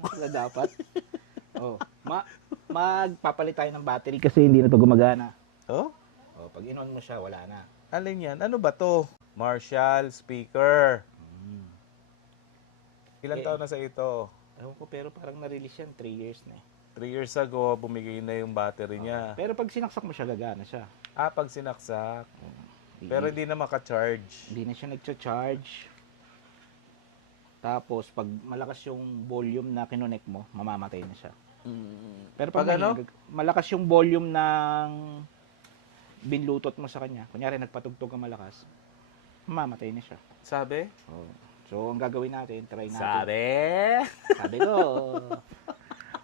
Wala dapat. Oh, magpapalit tayo ng battery kasi hindi na to gumagana. Oh? Oh, pag inon mo siya, wala na. Alin yan? Ano ba to? Marshall speaker. Ilan Eh, taon na sa ito? Ewan ko, pero parang na-release yan 3 years na eh. 3 years ago, bumigay na yung battery niya. Pero pag sinaksak mo siya, gagana siya. Pag sinaksak. Pero hindi na maka-charge. Hindi na siya nagcha-charge. Tapos, pag malakas yung volume na kinonek mo, mamamatay na siya. Pero pag malakas yung volume ng binlutot mo sa kanya, kunyari nagpatugtog ka malakas, mamamatay na siya. Sabi? Oh. So, ang gagawin natin, try natin. Sabi ko.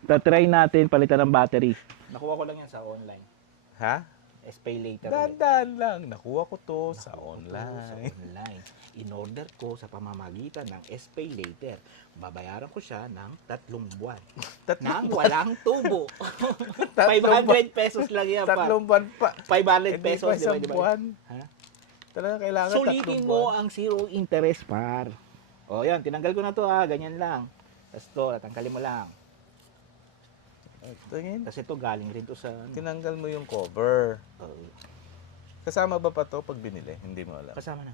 Try natin palitan ng battery. Nakuha ko lang yan sa online. Ha? Pay later. Dandan lang. Nakuha ko to sa online. In order ko sa pamamagitan ng SPay later. Babayaran ko siya ng 3 buwan. Nang walang tubo. 500 pesos lang yan pa. 3 buwan pa. 500 pesos. Di ba? Buwan. Ha? Talaga kailangan 3 buwan. Sulitin mo ang zero interest par. O yan, tinanggal ko na to ha. Ganyan lang. Tapos to, tanggalin mo lang. Tingin. Kasi to galing rin to sa... Tinanggal mo yung cover. Kasama ba pa to pag binili? Hindi mo alam. Kasama na.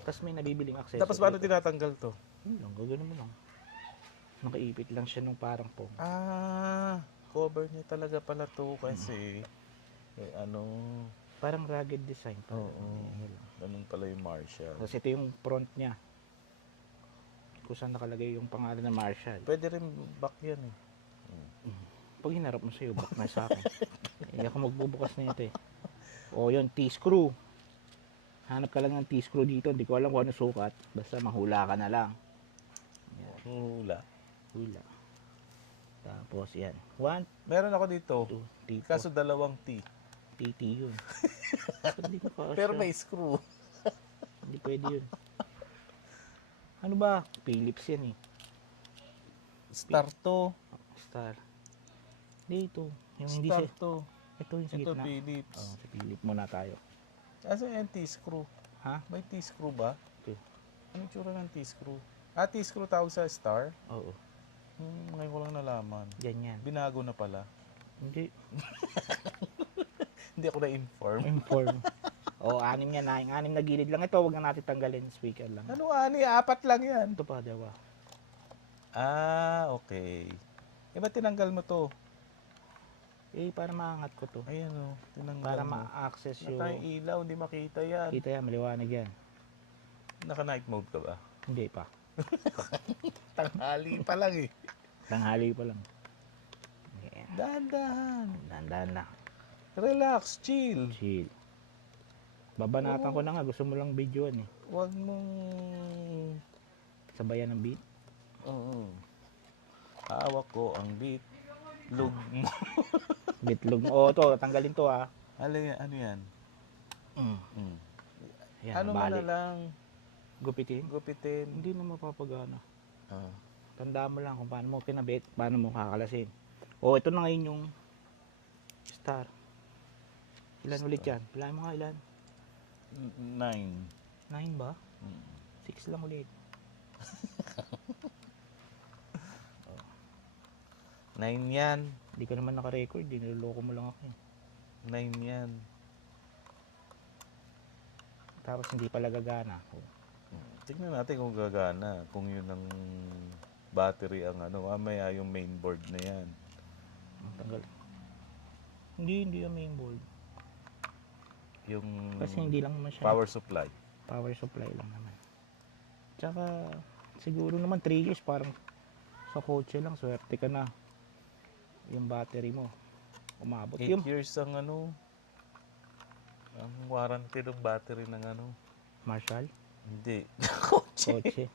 Tapos may nabibiling accessory. Tapos paano tinatanggal to? Yun lang, gagawin mo lang. Nakaipit lang siya nung parang po. Cover niya talaga pala to kasi Parang rugged design. Oo. Ganun pala yung Marshall. Tapos ito yung front niya. Kung saan nakalagay yung pangalan ng Marshall. Pwede rin back yan eh. Pag hinarap mo sa'yo, back na sa akin. Hindi ako magbubukas na ito eh. O yun, T-screw. Hanap ka lang ng T-screw dito. Hindi ko alam kung ano sukat. Basta mahula ka na lang. Hula. Tapos yan. 1, Meron ako dito. 2, T4. Kaso 2 T. TT yun. Hindi ko kasya. Pero may screw. Hindi pwede yun. Ano ba? Philips yan eh. Star to. Star. Hindi ito. Yung hindi Star siya. to. Ito yung sa Ito gitna. Philips. Sa Philips muna tayo. Asa yung T-screw? Ha? May T-screw ba? Okay. Anong tsura ng T-screw? T-screw tawag sa Star? Oo. Ngayon ko lang nalaman. Ganyan. Binago na pala. Hindi. Hindi ako na-inform. Inform. O, 6 yan. 6 na gilid lang. Ito, huwag na natin tanggalin. Speaker lang. Ano 4 lang yan? Ito pa, dawa. Okay. Ba't tinanggal mo to? Para maangat ko to. Ayan o, tinanggal Para mo. ma-access yung... Nakay ilaw, hindi makita yan. Kita yan, maliwanag yan. Naka-night mode ka ba? Hindi pa. Tanghali pa lang eh. Tanghali pa lang. Yeah. Dahan-dahan. Dandan lang. Relax, chill. Chill. Babanatan ko na nga. Gusto mo lang videoan eh. Huwag mong... Sabayan ng beat. Oo. Hawak ko ang beat. Lug mo. Bitlog mo. O, to. Tanggalin to ah. Ano yan? Yan, Ano mo balik. na lang? Gupitin? Gupitin. Hindi na mapapagana. Tandaan mo lang kung paano mo kinabit, paano mo kakalasin. O, ito na ngayon yung star. Ilan ulit yan? Pilahin mo nga ilan? 9. 9 ba? 6 lang ulit. 9 yan. Hindi ka naman naka-record. Niloloko mo lang ako eh. 9 yan. Tapos hindi pala gagana. Tignan natin kung gagana. Kung yun ang battery ang mamaya yung mainboard na yan. Tanggal. Hindi yung mainboard. Yung Kasi hindi lang naman siya. power supply. Power supply lang naman. Tsaka siguro naman 3 years parang sa kotse lang. Swerte ka na. Yung battery mo. Umabot. 8 years ang ang warranty ng battery ng Marshall? Hindi. Kotse. Kotse.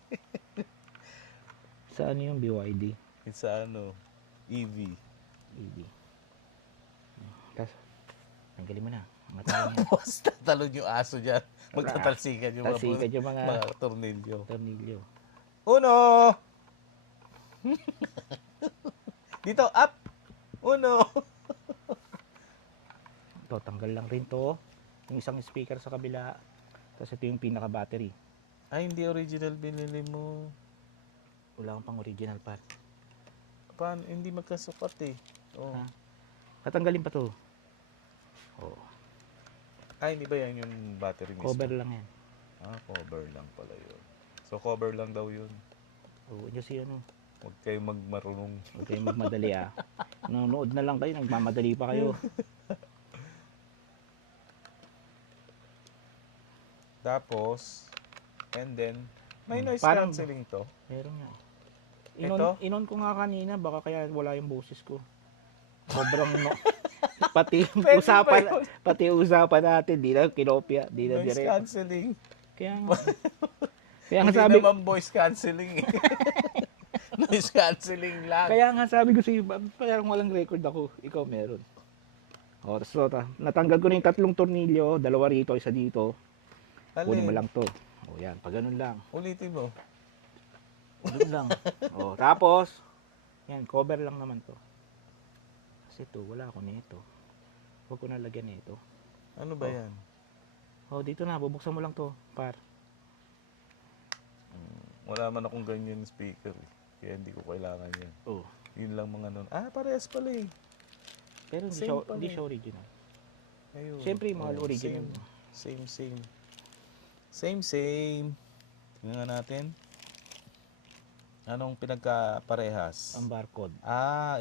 Saan yung BYD? It's sa EV. EV. Tapos, tanggalin mo na. Matayin yan. Basta talon yung aso dyan. Magtatalsikan yung Talsikan yung mga tornilyo. tornilyo. Uno! Dito, up! Uno! Ito, tanggal lang rin to. Yung isang speaker sa kabila. Tapos ito yung pinaka-battery. Ay, hindi original binili mo. Wala akong pang original part. paano? Hindi magkasukat eh. Oh. Ha? Tatanggalin pa to. Oh, Ay, hindi ba yan yung battery mismo? cover lang yan. Cover lang pala yun. So, cover lang daw yun. Oo, yun si ano. Huwag kayong magmarunong. Huwag kayong magmadali ah. Nanonood na lang kayo, nagmamadali pa kayo. Tapos, and then, may noise Parang- cancelling to. Meron nga. Ito? Inon ko nga kanina, baka kaya wala yung boses ko. Sobrang pati yung Pwede usapan, ba yun? pati yung usapan natin, di na kinopya, di na Noise direct. cancelling. Kaya nga. Kaya nga Hindi sabi, naman voice cancelling eh. Noise cancelling lang. kaya nga sabi ko sa iyo, parang walang record ako, ikaw meron. O, so, natanggal ko na yung 3 tornilyo, 2 rito, 1 dito. Kunin mo Alin? lang to. O yan, pag ganun lang. Ulitin mo. Ganun lang. O, tapos, yan, cover lang naman to. Kasi to, wala ako nito. Huwag ko na lagyan nito. Ano ba yan? O, dito na, bubuksan mo lang to, par. Wala man akong ganyan speaker eh. Kaya hindi ko kailangan yan. Oh. Yun lang mga nun. parehas pala eh. Pero hindi Same siya, pala hindi eh. siya original. Ayun. Siyempre, yung mga original. Same. Same. Tingnan nga natin. Anong pinagkaparehas? Ang barcode.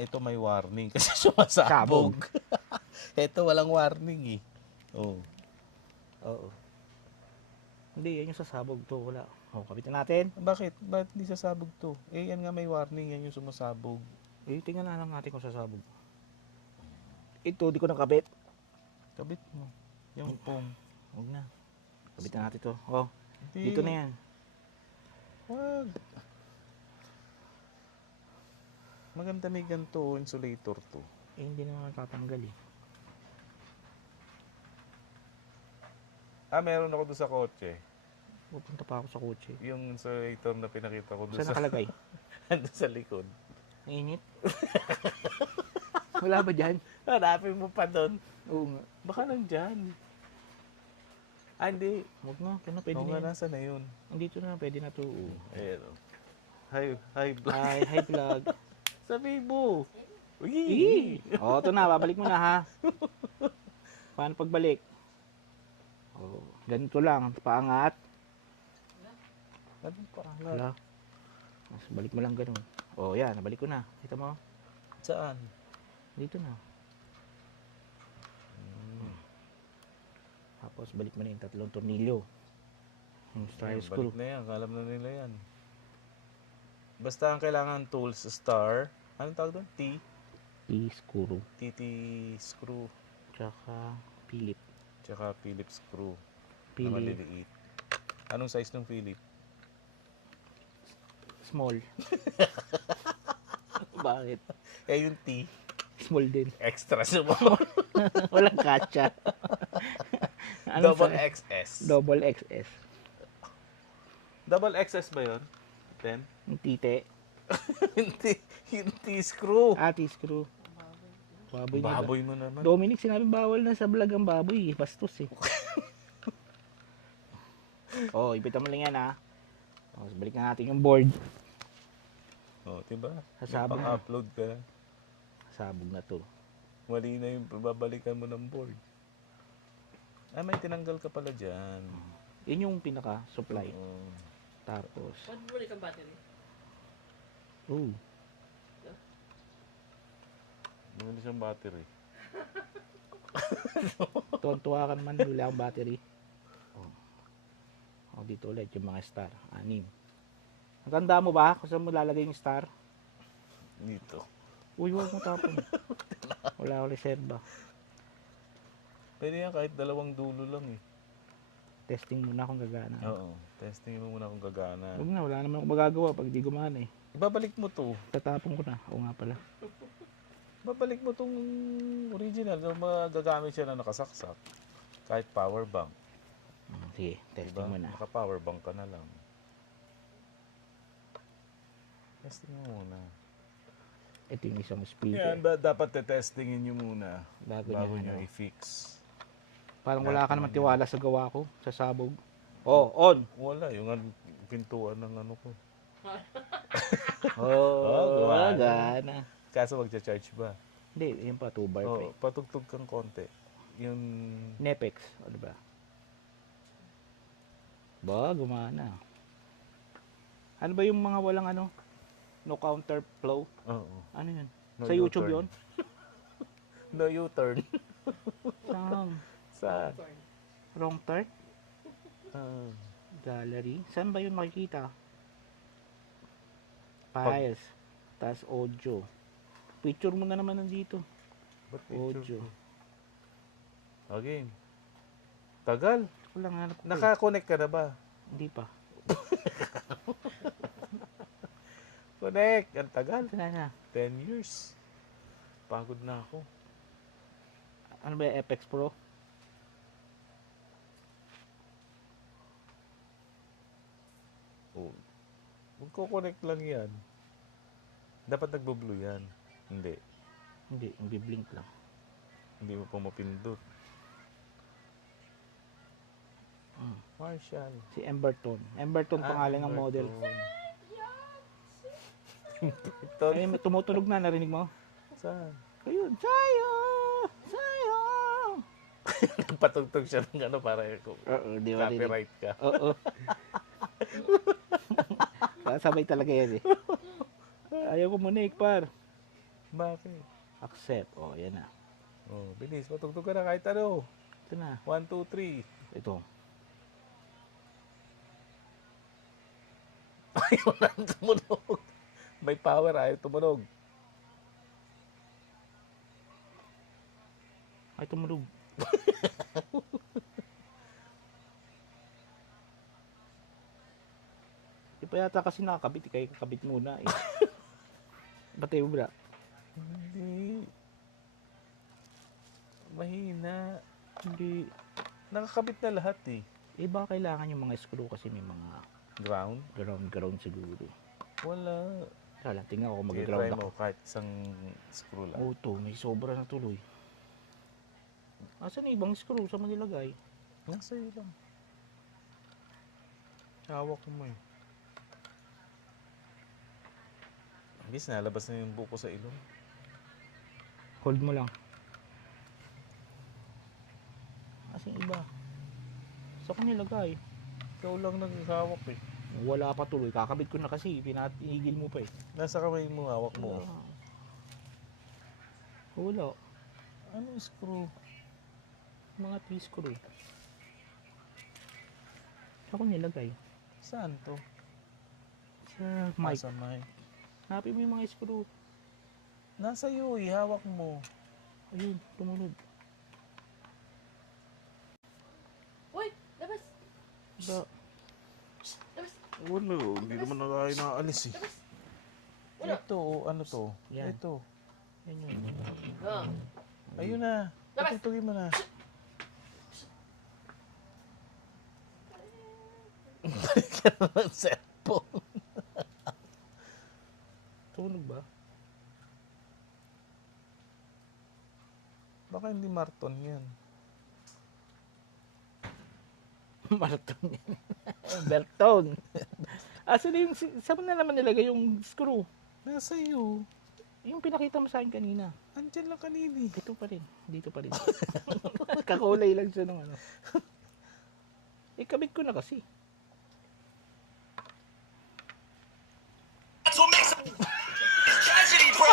Ito may warning kasi sumasabog. Ito walang warning eh. Oh. Oo. Hindi, yan yung sasabog to. Wala. O, kapitan natin. Bakit? Bakit hindi sasabog to? Yan nga may warning. Yan yung sumasabog. Tingnan na lang natin kung sasabog. Ito, di ko nakabit. Kabit mo. Yung pong. Huwag na. Kapitan natin to. Oh, Hindi. dito na yan. Wag. Maganda may ganito insulator to. Hindi naman tatanggal eh. Meron ako doon sa kotse. Pupunta pa ako sa kotse. Yung insulator na pinakita ko doon Saan sa, nakalagay? doon sa likod. Ang init? Wala ba dyan? Hanapin mo pa doon. Oo nga. Baka nandyan. Hindi. Huwag na. Kaya na, pwede Oo na nga, yan. nasa na yun. Andito na, pwede na to. Oo. Ayan o. Hi vlog. Hi vlog. Sabi mo. Ih! O, ito na. Babalik mo na ha. Paano pagbalik? O, ganito lang. Paangat. Ano pa? Wala. Mas balik mo lang ganun. O, yan. Nabalik ko na. Kita mo? Saan? Dito na. Tapos balik mo na yung 3 tornilyo. Yung style screw. Balik na yan. Alam na nila yan. Basta ang kailangan tools, star. Anong tawag doon? T-screw. TT screw. Tsaka Philip. Tsaka Phillips screw. Na Philip. maliliit. Anong size ng Philip? Small. Bakit? Yung T. Small din. Extra small. Walang katsa. Ano Double sa- XS. Double XS. Double XS ba yun? 10? Yung tite. yung T-screw. T-screw. Baboy na. Baboy mo naman. Dominic, sinabi bawal na sa vlog ang baboy. Bastos eh. Ipitan mo lang yan ha. Balik na natin yung board. Diba? Sasabog na. Pang-upload ka na. Sabog na to. Mali na yung babalikan mo ng board. May tinanggal ka pala dyan. Yun yung pinaka-supply. Oo. Tapos, Ba't bumalik ang battery? Bumili siyang battery. tuwan-tuwa ka naman, wala akong battery. Dito ulit yung mga star. 6. Natanda mo ba kung saan mo lalagay yung star? Dito. Uy, huwag mo tapon. Wala akong reserva. Pwede yan kahit 2 dulo lang eh. Testing muna kung gagana. Oo. Testing mo muna kung gagana. Huwag na, wala naman akong magagawa pag di gumana eh. Ibabalik mo to. Tatapon ko na. Oo nga pala. Babalik mo tong original. Magagamit siya na nakasaksak. Kahit power bank. Sige, testing Diba? muna. Naka-power bank ka na lang. Testing mo muna. Ito yung isang Yan, speaker. dapat te-testingin nyo muna Bago bago niya, nyo ano. i-fix. Parang wala ka naman Lahat naman tiwala sa gawa ko. Sa sabog. On! Wala, yung pintuan ng ano ko. Oh, gawa na. gana. Kaso magcha-charge ba? Hindi, yun pa, 2 bar pa Oo, patugtog kang konti. Yung... Nepex, o diba? Ba, gumana. Ano ba yung mga walang ano? No counter flow? Oo. Ano yun? No Sa YouTube U-turn. yun? No U-turn. Saan? Sa... Wrong turn? Ah, Gallery? Saan ba yun makikita? Files. Tas audio. Picture mo na naman nandito. ba't picture Audio. ko? Okay. Tagal. Wala nga hanap ko. Naka-connect ka na ba? Hindi pa. Connect. Ang tagal. Ito na. 10 years. Pagod na ako. Ano ba yung Apex Pro? Oh. Magko-connect lang yan. Dapat nagbo-blue yan. Hindi. Hindi, blink lang. Hindi mo pa mapindot. Mm. Marshall. Si Emberton. Emberton pangalan ng model. Ito. Ay, may tumutunog na, narinig mo? Saan? Ayun, sayo! Sayo! Patugtog siya ng ano para Oo, di ba rin? copyright ka. Oo. Sabay talaga yan eh. Ayaw ko muna par. Bakit? Accept. Oh, yan na. Oh, bilis. Patugtog ka na kahit ano. Ito na. 1, 2, 3. Ito. Ayaw na tumunog. May power, ayaw tumunog. Ay, tumunog. Di pa yata kasi nakakabit. Kaya kakabit muna eh. Batay mo ba? Hindi. Mahina. Hindi. Nakakabit na lahat eh. Eh, baka kailangan yung mga screw kasi may mga Ground? ground siguro. Wala. Wala, tingnan ko kung Sige, mag-ground try ako. mo kahit isang screw lang. Oo, to. May sobra na tuloy. Asan na ibang screw? Saan mo nilagay? Nasa iyo lang. Hawak mo eh. Bis, nalabas na yung buko sa ilong. Hold mo lang. Asan yung iba? Saan ko nilagay? Ikaw lang naghahawak eh. Wala pa tuloy. Kakabit ko na kasi. Pinatigil mo pa eh. Nasa kamay mo, hawak mo. Wala. Anong screw? Mga T-screw. Saan ko nilagay? Saan to? Sa mic. Nasa mic. Hanapin mo yung mga screw. Nasa iyo, ihawak mo. Ayun, tumunod. Uy! Labas! Ba, Labas! Wala, hindi naman na tayo nakaalis eh. Wala. Ito, ano to? Yan. Ito. yan yun. Ah. Ayun na. Labas! Patutugin mo na. Balik ka na ng cellphone. Tunog ba? Baka hindi Marton yan. Marton yan. Berton. Asan na yung, saan mo na naman nilagay yung screw? Nasa iyo. Yung pinakita mo sa akin kanina. Andyan lang kanini. Ito pa rin. Dito pa rin. Kakulay lang siya nung ano. Ikabit ko na kasi. That's what makes a tragedy, bro.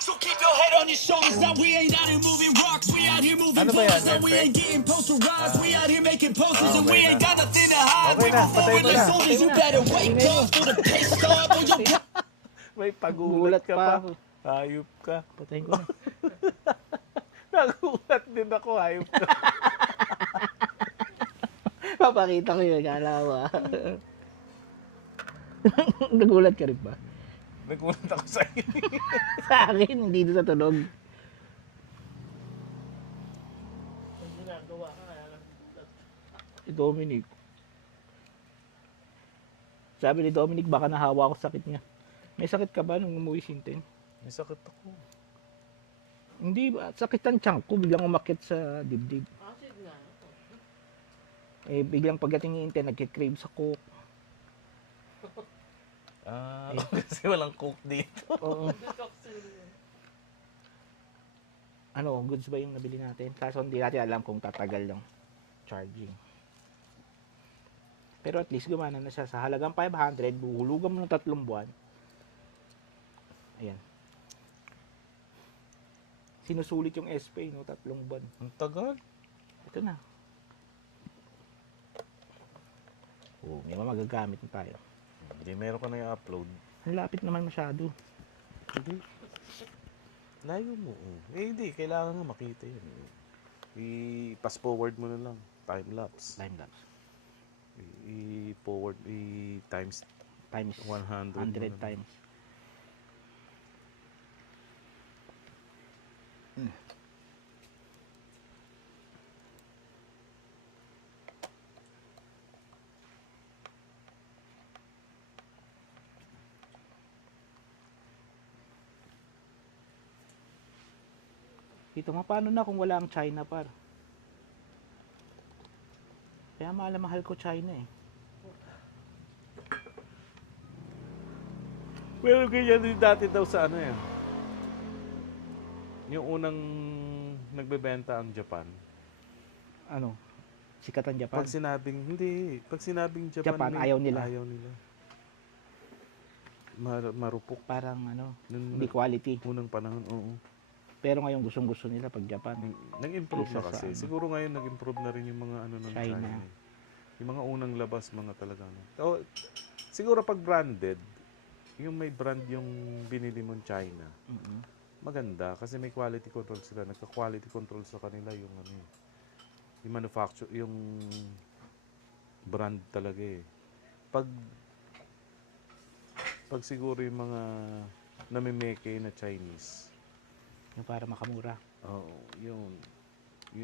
So keep your head on your shoulders. Now we ain't out here moving rocks. We out here moving Ano ba yan, bars. No, we Renfe? ain't getting posterized. We out here making posters, and Okay we na. ain't got nothing to hide. Okay We na, move patay forward mo like na. soldiers. You better wake up for the pay stub on your May Gulat pagulat ka pa pa. ako. Hayop ka. Patayin ko na. Nagulat din ako, hayop ka. Papakita ko yun. Kala ko ah. Nagulat ka rin ba? Nagulat ako sa iyo. Sa akin, hindi doon sa tunog. Si Dominic. Sabi ni Dominic, baka nahawa ako sakit niya. May sakit ka ba nung umuwi sintin? May sakit ako. Hindi ba? Sakit ang tiyan ko. Biglang umakit sa dibdib. Acid nga. Eh, biglang pagdating ni Inten, nagkikrave sa coke. Kasi walang coke dito. Oo. Kaksil. Ano, goods ba yung nabili natin? Kaso hindi natin alam kung tatagal yung charging. Pero at least gumana na siya. Sa halagang 500, buhulugan mo ng 3 buwan. Ayan. Sinusulit yung SP, no? 3 buwan. Ang tagal. Ito na. Oh, may mga magagamit na tayo. Hindi, meron ka na yung upload. Ang lapit naman masyado. Hindi. Layo mo. Hindi. Kailangan nga makita yun. I-pass forward mo na lang. Time-lapse. Time lapse. I-forward. I-times Times 100. 100 times. Ito nga, paano na kung wala ang China par? Kaya mahal ko China eh. Pero ganyan din dati daw sa ano yan. Yung unang nagbebenta ang Japan. Ano? Sikat ang Japan. Pag sinabing Japan, Japan, ayaw nila. Ayaw nila. Marupok. Parang ano, Nung hindi quality. unang panahon, oo. Pero ngayon gustong-gusto nila pag Japan. Nag-improve Isa na sa kasi. ano. Siguro ngayon nag-improve na rin yung mga ano ng China. China. Yung mga unang labas, mga talaga. Siguro pag branded, yung may brand yung binili mong China, Mm-mm. maganda kasi may quality control sila. Nagka-quality control sa kanila yung ano yung manufacture, yung brand talaga eh. Pag siguro yung mga namimeke na Chinese, Yung para makamura. oo, yun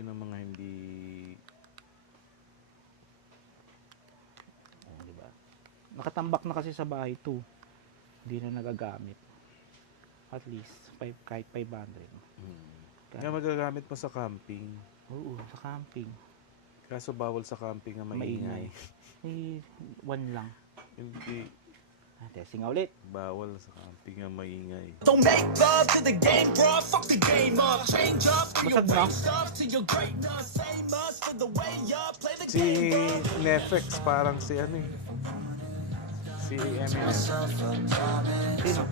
ang mga hindi Oh, di ba? Nakatambak na kasi sa bahay 2. Hindi na nagagamit. At least kahit 500. nga magagamit mo sa camping. Oo, sa camping. Kaso bawal sa camping ang maingay. Eh, 1 lang. Hindi Testing nga ulit. bawal sa camping ang maingay. Don't make love to the game, bro. Fuck the game up. Change up to your Basag na. ways up to your greatness. Same us for the way up. Play the Si game, bro. Nefex parang si ano eh. Si Eminem. Sino?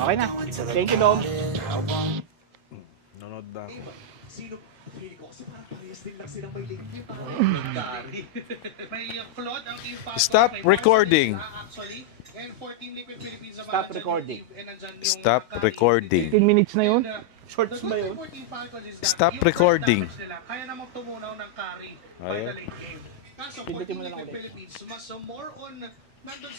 Okay na. Thank you, Dom. Nanood na ako. Stop recording. Stop recording. Stop recording. 15 minutes na yun. Shorts ba yun? Stop recording. Kaya namang tumunaw ng carry by Ayaw. the late game. Kaso, Pindutin mo na 14 lang Liquid ulit. Philippines, mas more on nandun